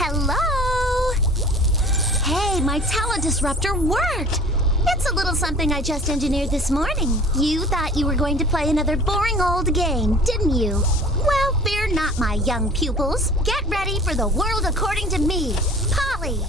Hello? Hey, my talent disruptor worked! It's a little something I just engineered this morning. You thought you were going to play another boring old game, didn't you? Well, fear not, my young pupils. Get ready for the world according to me, Polly.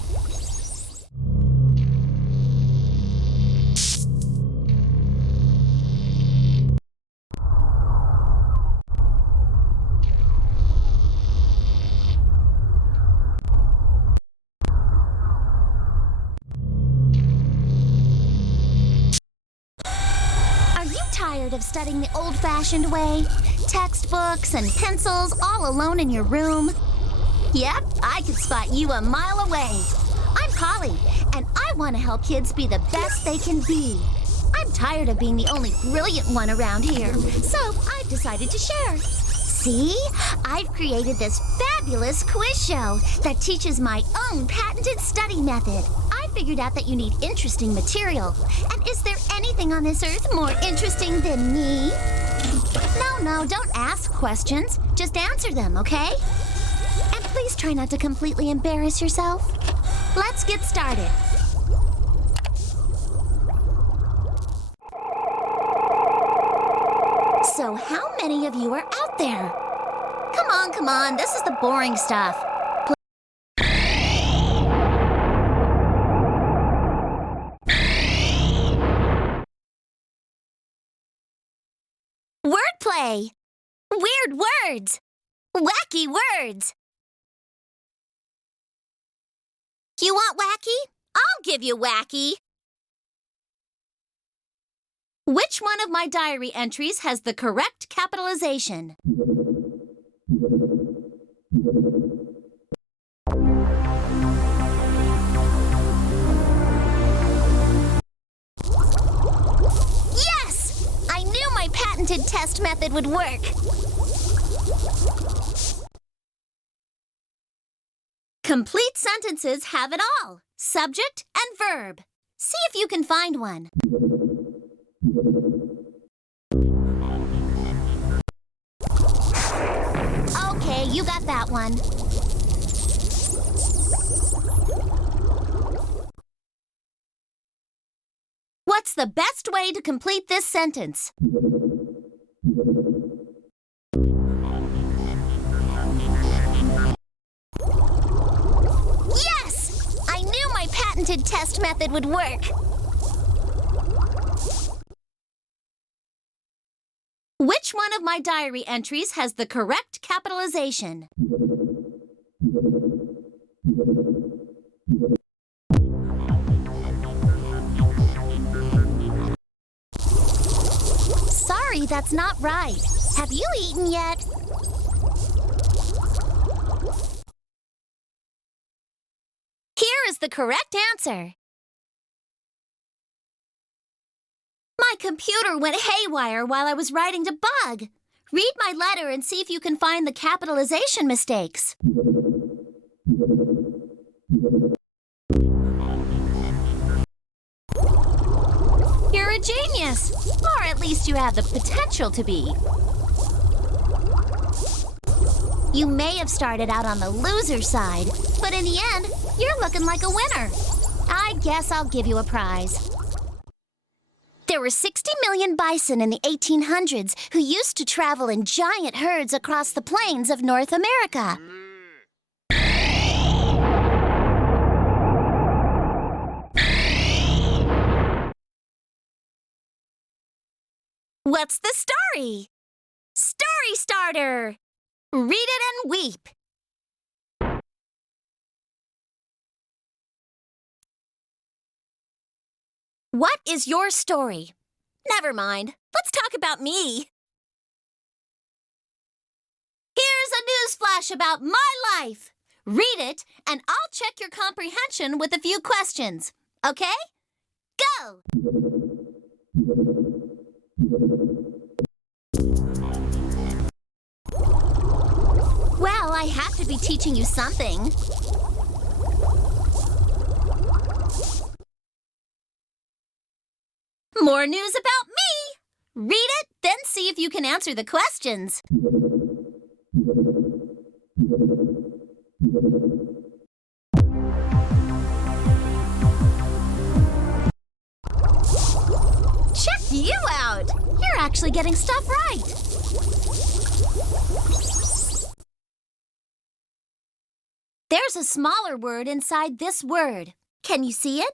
Tired of studying the old-fashioned way? Textbooks and pencils all alone in your room? Yep, I could spot you a mile away. I'm Polly, and I want to help kids be the best they can be. I'm tired of being the only brilliant one around here, so I've decided to share. See? I've created this fabulous quiz show that teaches my own patented study method. I figured out that you need interesting material. And is there anything on this earth more interesting than me? No, don't ask questions. Just answer them, okay? And please try not to completely embarrass yourself. Let's get started. So how many of you are out there? Come on, this is the boring stuff. Wordplay! Weird words! Wacky words! You want wacky? I'll give you wacky! Which one of my diary entries has the correct capitalization? Yes! I knew my patented test method would work. Complete sentences have it all. Subject and verb. See if you can find one. Okay, you got that one. What's the best way to complete this sentence? Yes! I knew my patented test method would work. Which one of my diary entries has the correct capitalization? Sorry, that's not right. Have you eaten yet? Here is the correct answer. My computer went haywire while I was writing to Bug. Read my letter and see if you can find the capitalization mistakes. You're a genius, or at least you have the potential to be. You may have started out on the loser side, but in the end, you're looking like a winner. I guess I'll give you a prize. There were 60 million bison in the 1800s who used to travel in giant herds across the plains of North America. What's the story? Story starter! Read it and weep. What is your story? Never mind. Let's talk about me. Here's a news flash about my life. Read it, and I'll check your comprehension with a few questions. Okay? Go! Well, I have to be teaching you something. More news about me! Read it, then see if you can answer the questions. Check you out! You're actually getting stuff right. There's a smaller word inside this word. Can you see it?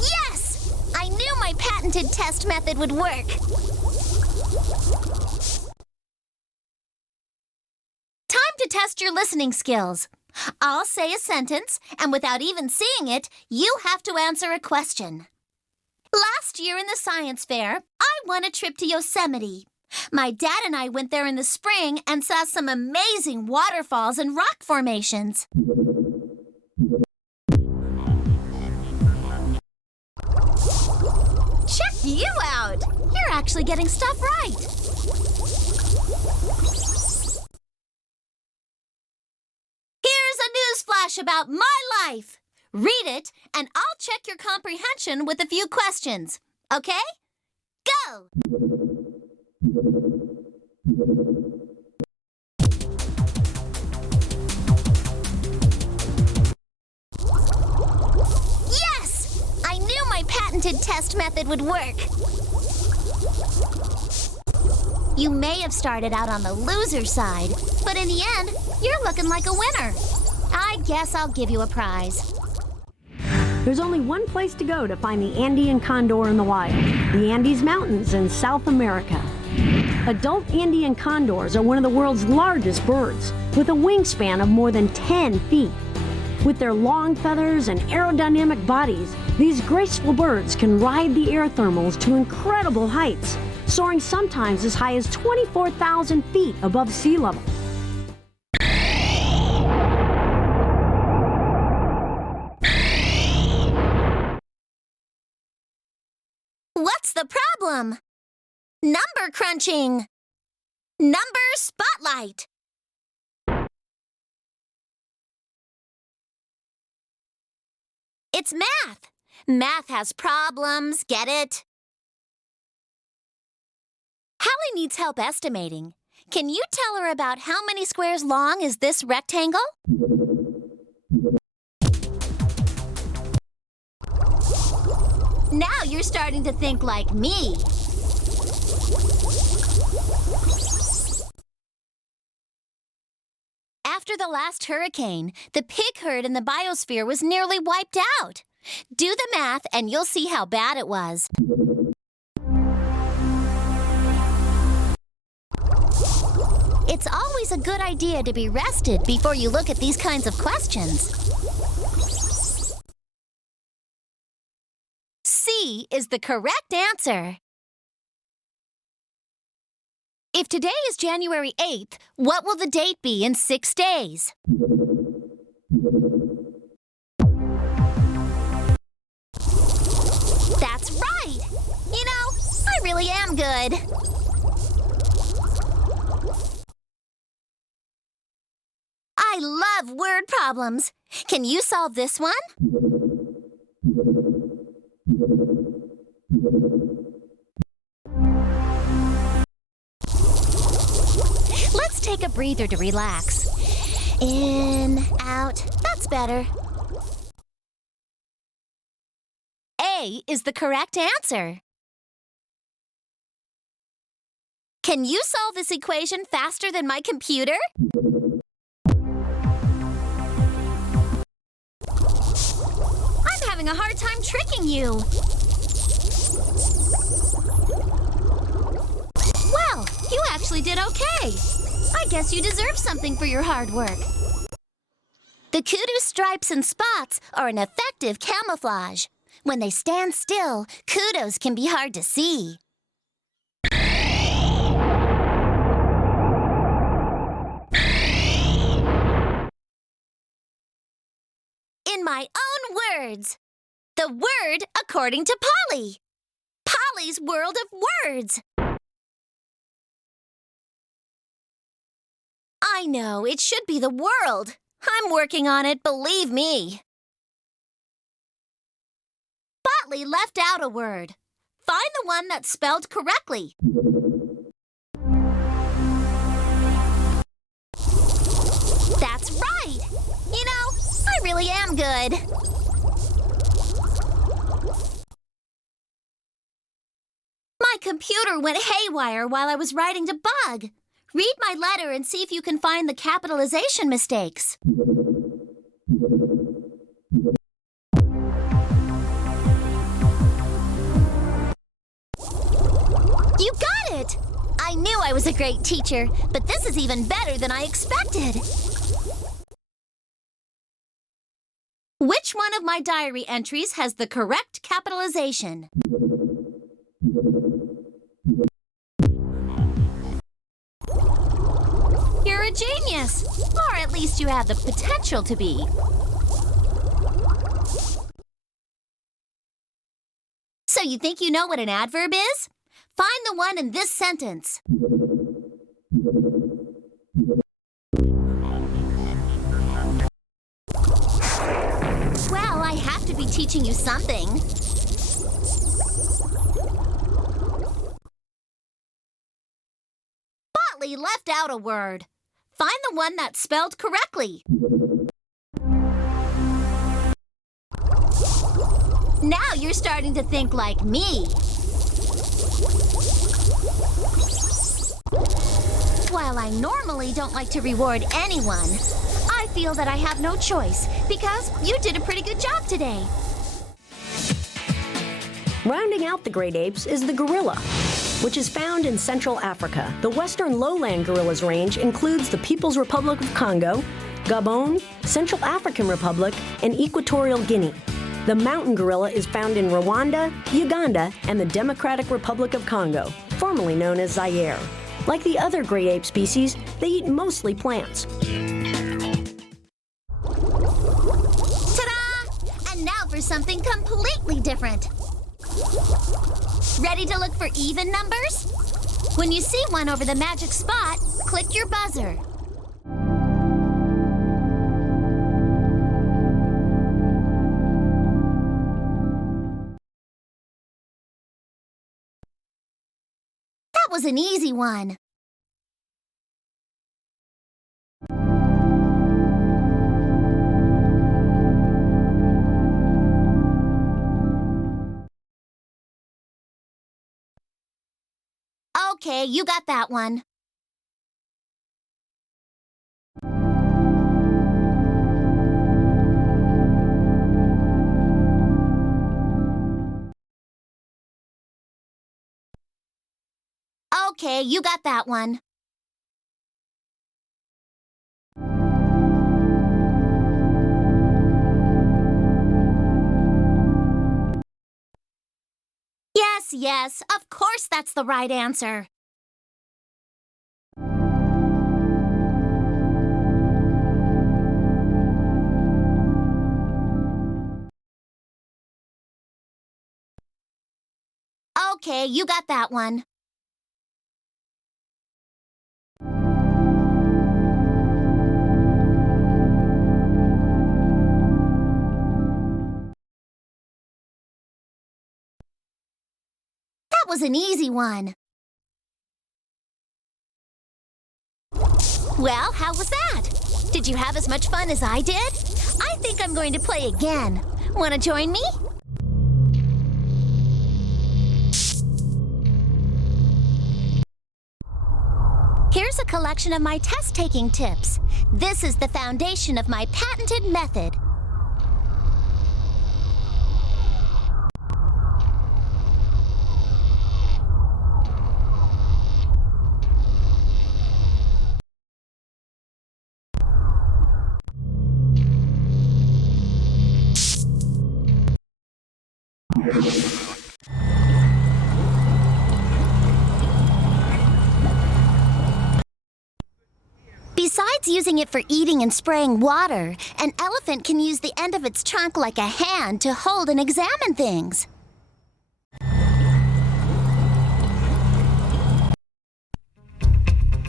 Yes! I knew my patented test method would work. Time to test your listening skills. I'll say a sentence, and without even seeing it, you have to answer a question. Last year in the science fair, I won a trip to Yosemite. My dad and I went there in the spring and saw some amazing waterfalls and rock formations. Check you out! You're actually getting stuff right. Here's a news flash about my life. Read it, and I'll check your comprehension with a few questions. Okay? Go! Yes! I knew my patented test method would work. You may have started out on the loser side, but in the end, you're looking like a winner. I guess I'll give you a prize. There's only one place to go to find the Andean condor in the wild, the Andes Mountains in South America. Adult Andean condors are one of the world's largest birds, with a wingspan of more than 10 feet. With their long feathers and aerodynamic bodies, these graceful birds can ride the air thermals to incredible heights, soaring sometimes as high as 24,000 feet above sea level. What's the problem? Number crunching. Number spotlight. It's math. Math has problems, get it? Hallie needs help estimating. Can you tell her about how many squares long is this rectangle? Now you're starting to think like me. After the last hurricane, the pig herd in the biosphere was nearly wiped out. Do the math and you'll see how bad it was. It's always a good idea to be rested before you look at these kinds of questions. C is the correct answer. If today is January 8th, what will the date be in 6 days? That's right! You know, I really am good. I love word problems. Can you solve this one? Let's take a breather to relax. In, out, that's better. A is the correct answer. Can you solve this equation faster than my computer? I'm having a hard time tricking you. Well, you actually did okay. I guess you deserve something for your hard work. The kudu stripes and spots are an effective camouflage. When they stand still, kudos can be hard to see. In my own words, the word according to Polly. Polly's World of Words. I know, it should be the world. I'm working on it, believe me. Botley left out a word. Find the one that's spelled correctly. That's right. You know, I really am good. My computer went haywire while I was writing to Bug. Read my letter and see if you can find the capitalization mistakes. You got it! I knew I was a great teacher, but this is even better than I expected. Which one of my diary entries has the correct capitalization? You're a genius, or at least you have the potential to be. So you think you know what an adverb is? Find the one in this sentence. Well, I have to be teaching you something. Botley left out a word. Find the one that's spelled correctly. Now you're starting to think like me. While I normally don't like to reward anyone, I feel that I have no choice because you did a pretty good job today. Rounding out the great apes is the gorilla, which is found in Central Africa. The western lowland gorillas range includes the People's Republic of Congo, Gabon, Central African Republic, and Equatorial Guinea. The mountain gorilla is found in Rwanda, Uganda, and the Democratic Republic of Congo, formerly known as Zaire. Like the other great ape species, they eat mostly plants. Ta-da! And now for something completely different. Ready to look for even numbers? When you see one over the magic spot, click your buzzer. That was an easy one. Okay, you got that one. Okay, you got that one. Yes, of course that's the right answer. Okay, you got that one. That was an easy one. Well, how was that? Did you have as much fun as I did? I think I'm going to play again. Want to join me? Here's a collection of my test-taking tips. This is the foundation of my patented method. Besides using it for eating and spraying water, an elephant can use the end of its trunk like a hand to hold and examine things.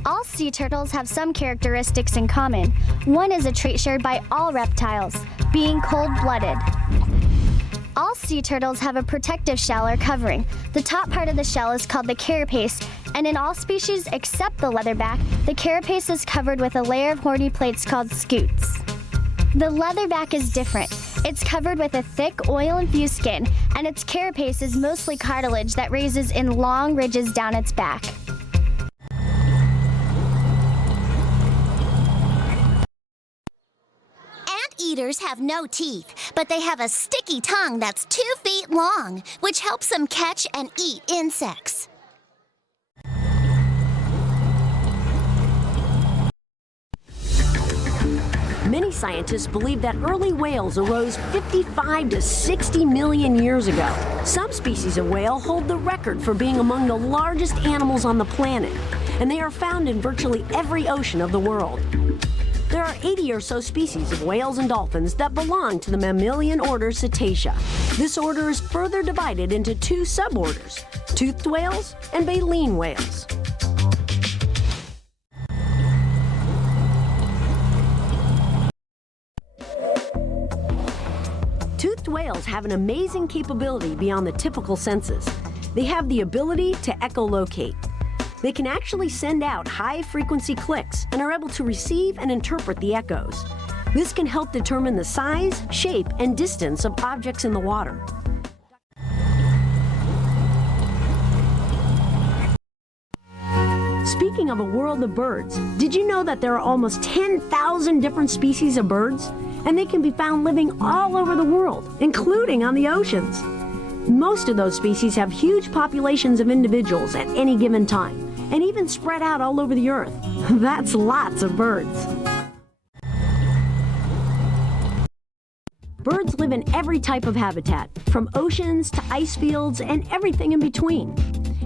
All sea turtles have some characteristics in common. One is a trait shared by all reptiles, being cold-blooded. All sea turtles have a protective shell or covering. The top part of the shell is called the carapace, and in all species except the leatherback, the carapace is covered with a layer of horny plates called scutes. The leatherback is different. It's covered with a thick, oil-infused skin, and its carapace is mostly cartilage that raises in long ridges down its back. Eaters have no teeth, but they have a sticky tongue that's 2 feet long, which helps them catch and eat insects. Many scientists believe that early whales arose 55 to 60 million years ago. Some species of whale hold the record for being among the largest animals on the planet, and they are found in virtually every ocean of the world. There are 80 or so species of whales and dolphins that belong to the mammalian order Cetacea. This order is further divided into 2 suborders, toothed whales and baleen whales. Toothed whales have an amazing capability beyond the typical senses. They have the ability to echolocate. They can actually send out high-frequency clicks and are able to receive and interpret the echoes. This can help determine the size, shape, and distance of objects in the water. Speaking of a world of birds, did you know that there are almost 10,000 different species of birds? And they can be found living all over the world, including on the oceans. Most of those species have huge populations of individuals at any given time, and even spread out all over the earth. That's lots of birds. Birds live in every type of habitat, from oceans to ice fields and everything in between.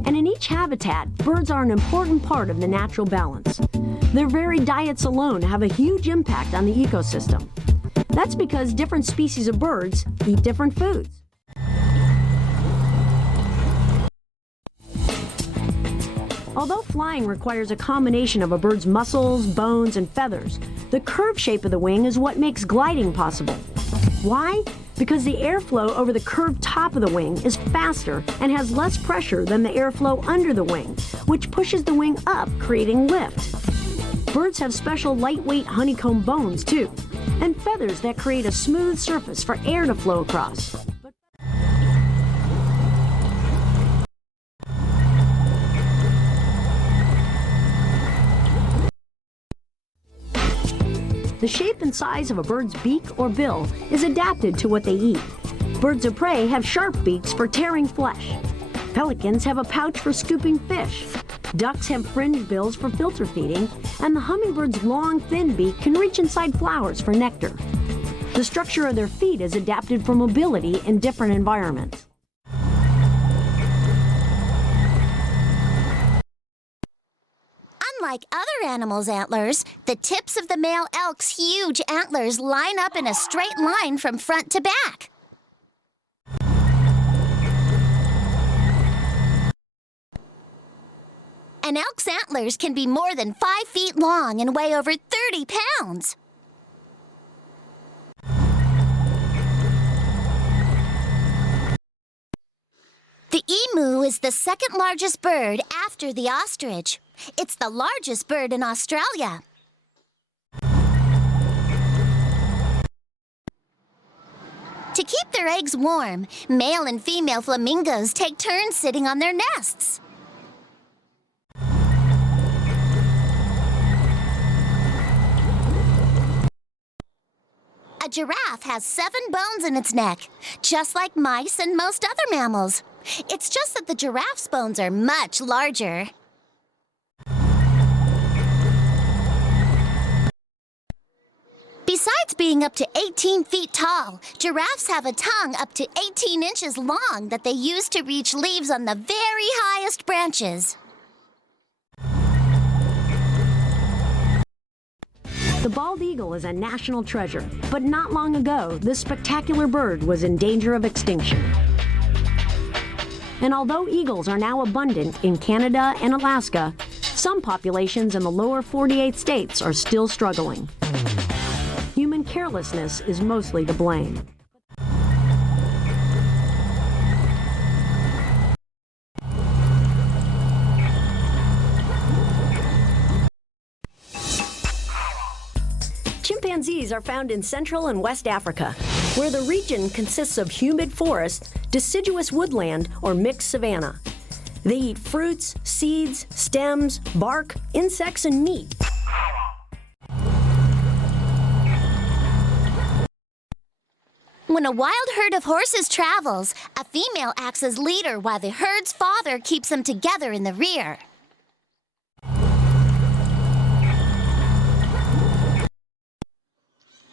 And in each habitat, birds are an important part of the natural balance. Their very diets alone have a huge impact on the ecosystem. That's because different species of birds eat different foods. Although flying requires a combination of a bird's muscles, bones, and feathers, the curved shape of the wing is what makes gliding possible. Why? Because the airflow over the curved top of the wing is faster and has less pressure than the airflow under the wing, which pushes the wing up, creating lift. Birds have special lightweight honeycomb bones, too, and feathers that create a smooth surface for air to flow across. The shape and size of a bird's beak or bill is adapted to what they eat. Birds of prey have sharp beaks for tearing flesh. Pelicans have a pouch for scooping fish. Ducks have fringed bills for filter feeding, and the hummingbird's long, thin beak can reach inside flowers for nectar. The structure of their feet is adapted for mobility in different environments. Unlike other animals' antlers, the tips of the male elk's huge antlers line up in a straight line from front to back. An elk's antlers can be more than 5 feet long and weigh over 30 pounds. The emu is the second largest bird after the ostrich. It's the largest bird in Australia. To keep their eggs warm, male and female flamingos take turns sitting on their nests. A giraffe has 7 bones in its neck, just like mice and most other mammals. It's just that the giraffe's bones are much larger. Besides being up to 18 feet tall, giraffes have a tongue up to 18 inches long that they use to reach leaves on the very highest branches. The bald eagle is a national treasure, but not long ago, this spectacular bird was in danger of extinction. And although eagles are now abundant in Canada and Alaska, some populations in the lower 48 states are still struggling. Human carelessness is mostly to blame. Chimpanzees are found in Central and West Africa, where the region consists of humid forest, deciduous woodland, or mixed savanna. They eat fruits, seeds, stems, bark, insects, and meat. When a wild herd of horses travels, a female acts as leader while the herd's father keeps them together in the rear.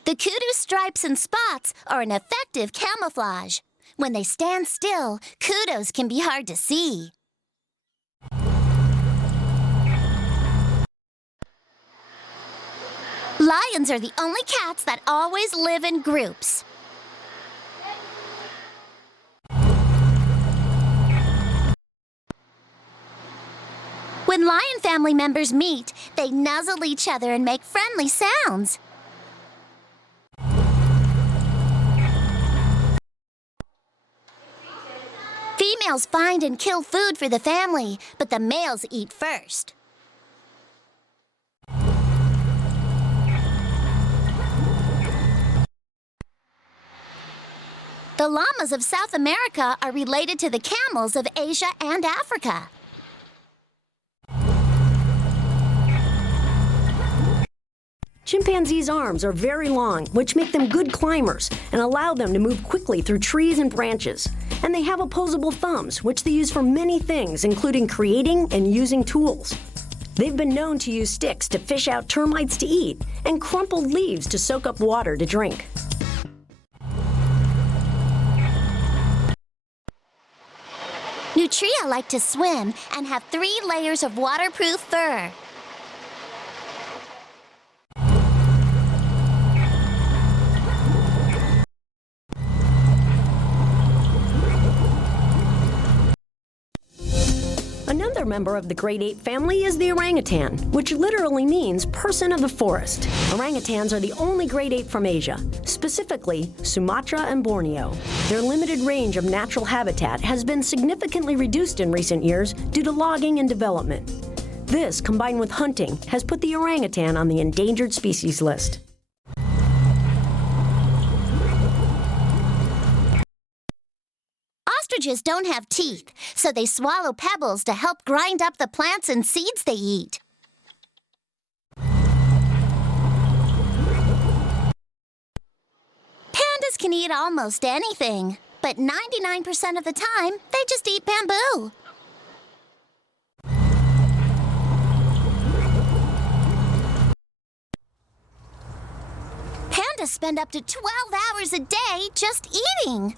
The kudu's stripes and spots are an effective camouflage. When they stand still, kudos can be hard to see. Lions are the only cats that always live in groups. When lion family members meet, they nuzzle each other and make friendly sounds. Females find and kill food for the family, but the males eat first. The llamas of South America are related to the camels of Asia and Africa. Chimpanzees' arms are very long, which make them good climbers and allow them to move quickly through trees and branches. And they have opposable thumbs, which they use for many things, including creating and using tools. They've been known to use sticks to fish out termites to eat and crumpled leaves to soak up water to drink. Nutria like to swim and have 3 layers of waterproof fur. Another member of the great ape family is the orangutan, which literally means person of the forest. Orangutans are the only great ape from Asia, specifically Sumatra and Borneo. Their limited range of natural habitat has been significantly reduced in recent years due to logging and development. This, combined with hunting, has put the orangutan on the endangered species list. Ostriches don't have teeth, so they swallow pebbles to help grind up the plants and seeds they eat. Pandas can eat almost anything, but 99% of the time, they just eat bamboo. Pandas spend up to 12 hours a day just eating.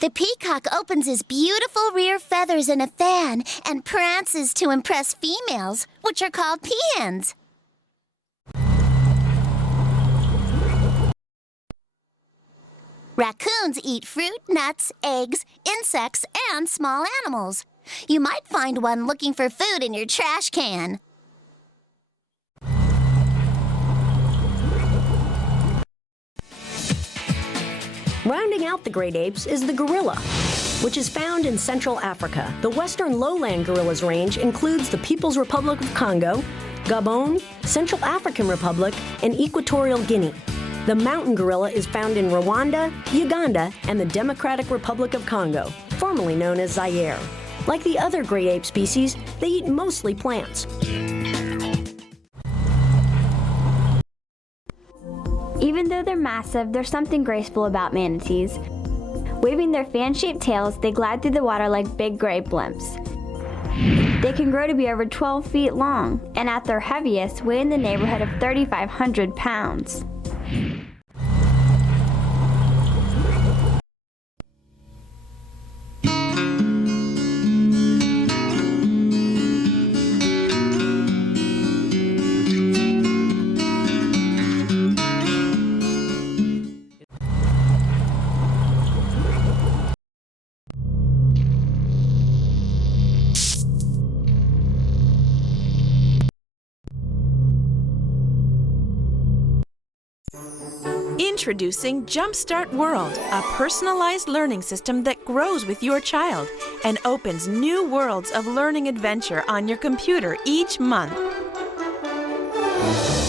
The peacock opens his beautiful rear feathers in a fan and prances to impress females, which are called peahens. Raccoons eat fruit, nuts, eggs, insects, and small animals. You might find one looking for food in your trash can. Rounding out the great apes is the gorilla, which is found in Central Africa. The western lowland gorillas range includes the People's Republic of Congo, Gabon, Central African Republic, and Equatorial Guinea. The mountain gorilla is found in Rwanda, Uganda, and the Democratic Republic of Congo, formerly known as Zaire. Like the other great ape species, they eat mostly plants. Even though they're massive, there's something graceful about manatees. Waving their fan-shaped tails, they glide through the water like big gray blimps. They can grow to be over 12 feet long, and at their heaviest, weigh in the neighborhood of 3,500 pounds. Introducing JumpStart World, a personalized learning system that grows with your child and opens new worlds of learning adventure on your computer each month.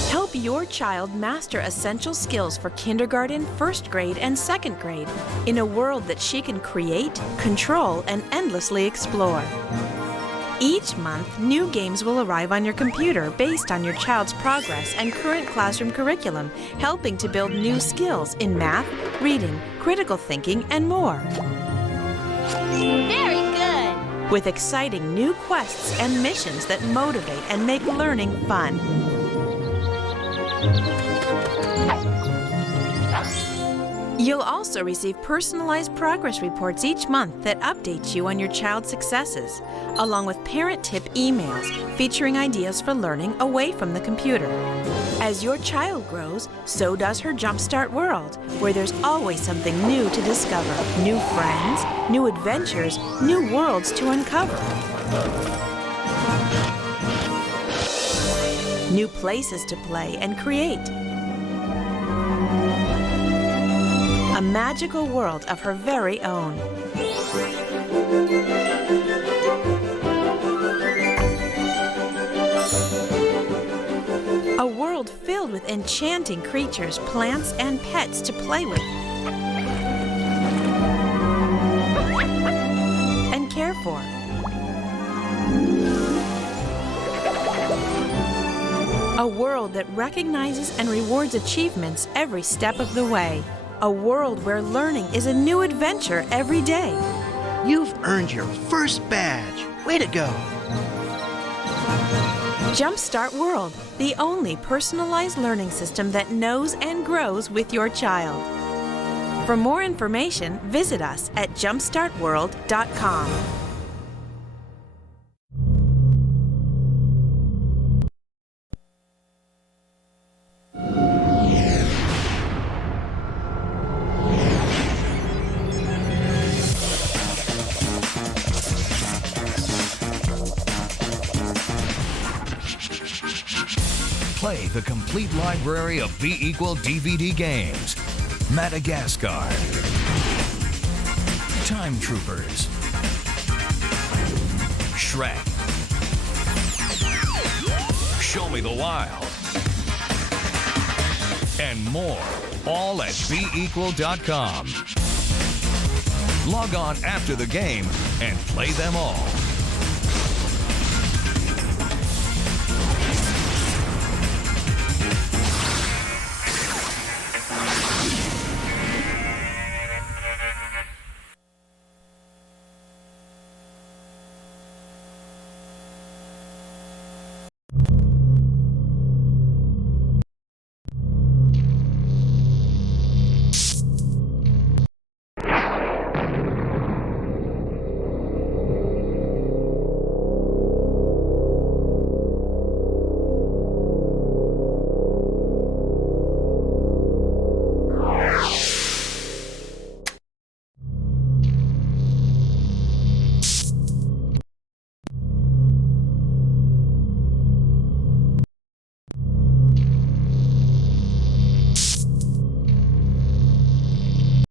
Help your child master essential skills for kindergarten, first grade, and second grade in a world that she can create, control, and endlessly explore. Each month, new games will arrive on your computer based on your child's progress and current classroom curriculum, helping to build new skills in math, reading, critical thinking, and more. Very good! With exciting new quests and missions that motivate and make learning fun. You'll also receive personalized progress reports each month that update you on your child's successes, along with parent tip emails featuring ideas for learning away from the computer. As your child grows, so does her JumpStart World, where there's always something new to discover, new friends, new adventures, new worlds to uncover. New places to play and create. A magical world of her very own. A world filled with enchanting creatures, plants, and pets to play with and care for. A world that recognizes and rewards achievements every step of the way. A world where learning is a new adventure every day. You've earned your first badge. Way to go. JumpStart World, the only personalized learning system that knows and grows with your child. For more information, visit us at JumpStartWorld.com. Play the complete library of B Equal DVD games. Madagascar, Time Troopers, Shrek, Show Me the Wild, and more, all at beequal.com. Log on after the game and play them all.